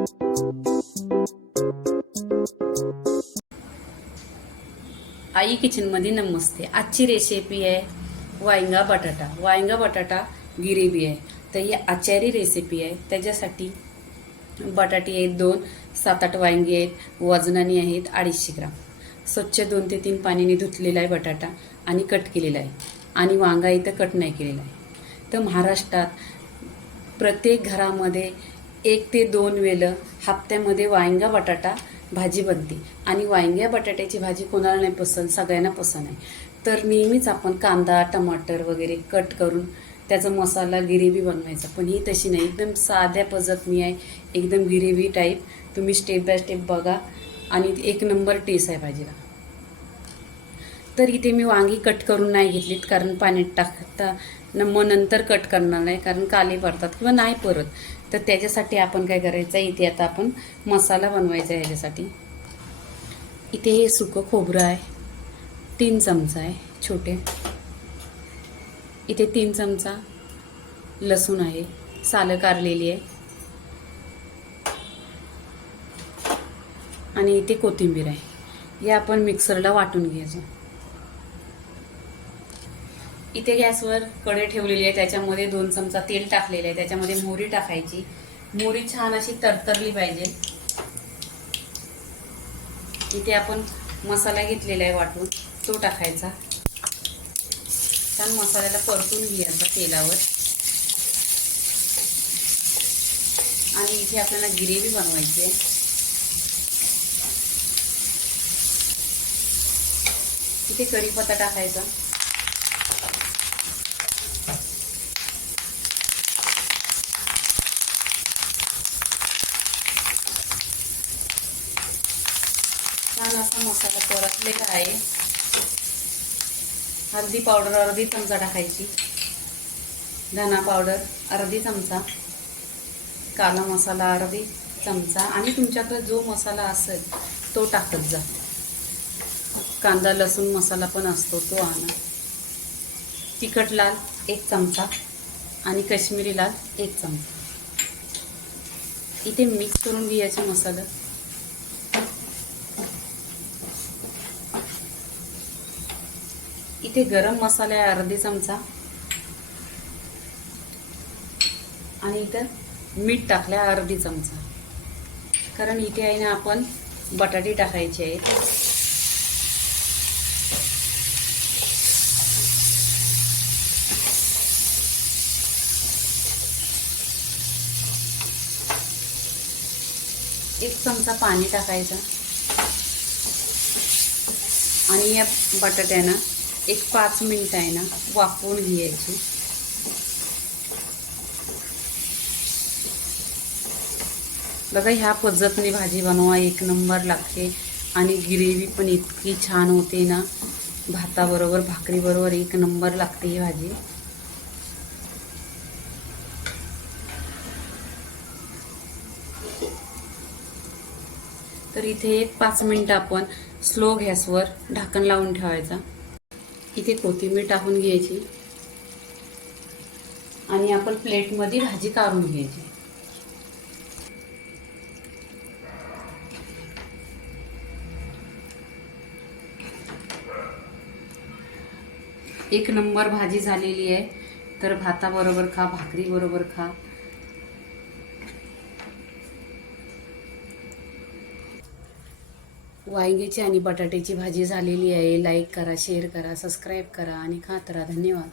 आई किचनमध्ये नमस्ते. आजची रेसिपी आहे वायंगा बटाटा. वायंगा बटाटा गिरेबी आहे. तर ही आचारी रेसिपी आहे. त्याच्यासाठी बटाटे आहेत दोन सात आठ वांगी आहेत वजनाने आहेत अडीचशे ग्राम. स्वच्छ दोन ते तीन पाण्याने धुतलेला आहे बटाटा आणि कट केलेला आहे. आणि वांगा इथं कट नाही केलेला आहे. तर महाराष्ट्रात प्रत्येक घरामध्ये एक ते दोन वेळं हप्त्यामध्ये वांगा बटाटा भाजी बनते. आणि वांग्या बटाट्याची भाजी कोणाला नाही पसंत सगळ्यांना पसंत आहे. तर नेहमीच आपण कांदा टमाटर वगैरे कट करून त्याचा मसाला गिरेवी बनवायचा. पण ही तशी नाही. एकदम साध्या पद्धतनी आहे. एकदम गिरेवी टाईप तुम्ही स्टेप बाय स्टेप बघा. आणि एक नंबर टेस्ट आहे भाजीला. तर इथे मी वांगी कट करून नाही घेतलीत कारण पाण्यात टाकता न मग नंतर कट करणार नाही कारण काले पडतात किंवा नाही परत तर त्याच्यासाठी आपण काय करायचं आहे इथे आता आपण मसाला बनवायचा आहे ह्याच्यासाठी इथे हे सुकं खोबरं आहे तीन चमचा आहे छोटे. इथे तीन चमचा लसूण आहे सालं कारलेली आहे. आणि इथे कोथिंबीर आहे. हे आपण मिक्सरला वाटून घ्यायचं. इथे गॅसवर कढई ठेवलेली आहे त्याच्यामध्ये दोन चमचा तेल टाकलेलं आहे त्याच्यामध्ये मोहरी टाकायची. मोहरी छान अशी तरतरली पाहिजे. इथे आपण मसाला घेतलेला आहे वाटून तो टाकायचा. छान मसाल्याला परतून घ्यायचा तेलावर. आणि इथे आपल्याला ग्रेव्ही बनवायची आहे. इथे कढीपत्ता टाकायचा छान असा मसाला परतलेला आहे. हळदी पावडर अर्धी चमचा टाकायची. धना पावडर अर्धी चमचा. काला मसाला अर्धी चमचा. आणि तुमच्याकडे जो मसाला असेल तो टाकत जा. कांदा लसूण मसाला पण असतो तो आणा. तिखट लाल एक चमचा. आणि काश्मीरी लाल एक चमचा. इथे मिक्स करून घ्यायचे मसाला. इथे गरम मसाला आहे अर्धी चमचा. आणि इथं मीठ टाकल्या अर्धी चमचा. कारण इथे आहे ना आपण बटाटे टाकायचे आहेत. एक चमचा पाणी टाकायचं. आणि या बटाट्यानं एक पाच मिनिट आहे ना वाफवून घ्यायची. बघा ह्या पद्धतीने भाजी बनवा एक नंबर लागते. आणि ग्रेव्ही पण इतकी छान होते ना भाताबरोबर भाकरीबरोबर एक नंबर लागते ही भाजी. तर इथे एक पाच मिनिट आपण स्लो गॅसवर ढाकण लावून ठेवायचा. इथे कोथिंबीर टाकून घ्यायची. आणि आपण प्लेटमध्ये भाजी काढून घ्यायची. एक नंबर भाजी झालेली आहे. तर भाताबरोबर खा भाकरी बरोबर खा. वांग्याची आणि बटाट्याची भाजी झालेली आहे. लाईक करा शेअर करा सबस्क्राईब करा आणि खात राहा. धन्यवाद.